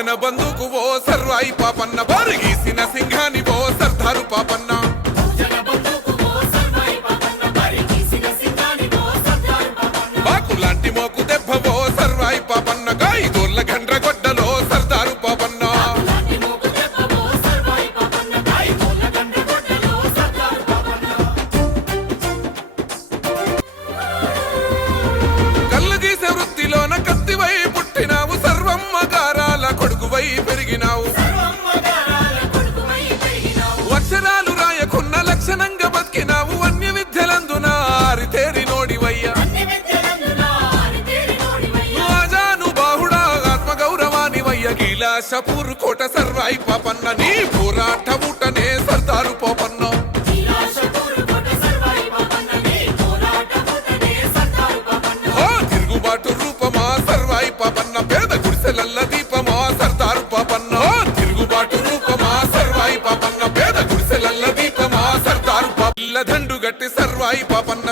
బహుజన బంధుకు ఓ సర్వాయి పాపన్న బారిగీసిన సింహాని ఓ సర్దారు పాపన్న బాకులాంటి మోకు దెబ్బ ఓ సర్వాయి పాపన్న గాయిదోళ్ళ గండ్రగొడ్డలో సర్దారు పాపన్న కళ్ళగీసే వృత్తిలోన కత్తివై పుట్టినావు సర్వమ్మ గారాల కొడుకువై పెరిగినావు అక్షరాలు రాయకున్న లక్షణంగా బతికినావు అన్య విద్యలందున ఆరితేరి నోడివయ్యా ఆజానుబాహుడా ఆత్మగౌరవానివయ్య గీలాషపూర్ కోట సర్వాయి పాపన్న నీ పోరాట ఊటనే సర్దారు పాపన్న తిరుగుబాటు రూపమా సర్వాయి పాపన్న పేద గుడిసెలల్ల దీపమా సర్దారు పాపన్న తిరుగుబాటు రూపమా సర్వాయి పాపన్న పేద గుడిసెలల్ల దీపమా సర్దారు పాపల్ల దండు గట్టి సర్వాయి పాపన్న